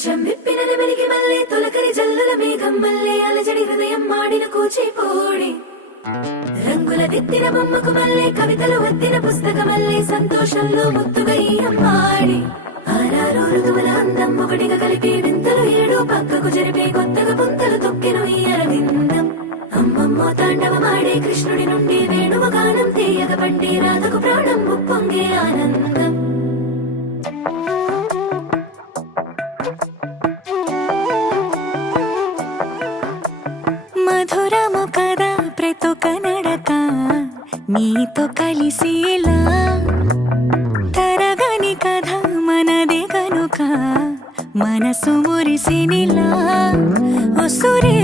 కొంచెం విప్పిన వెలిగి మళ్ళీ తొలకరి జల్లుల మేఘం మళ్ళీ అలజడి హృదయం మాడిన కూచిపోడి రంగుల దిద్దిన బొమ్మకు మళ్ళీ కవితలు వద్దిన పుస్తకమల్లే సంతోషంలో ముద్దుగా ఈ అమ్మాడి ఆరారు ఋతువుల అందం ఒకటిగా కలిపి వింతలు ఏడు పక్కకు జరిపే కొత్తగా పుంతలు తొక్కెను ఈ అరవిందం అమ్మమ్మో తాండవమాడే కృష్ణుడి నుండి వేణువ గానం తీయగ పండి రాధకు ప్రాణం ఉప్పొంగే ఆనందం మధురము కదా ప్రతొక నడక నీతో కలిసేలా తరగని కథ మనదే కనుక మనసు మురిసినిలా ఒసురే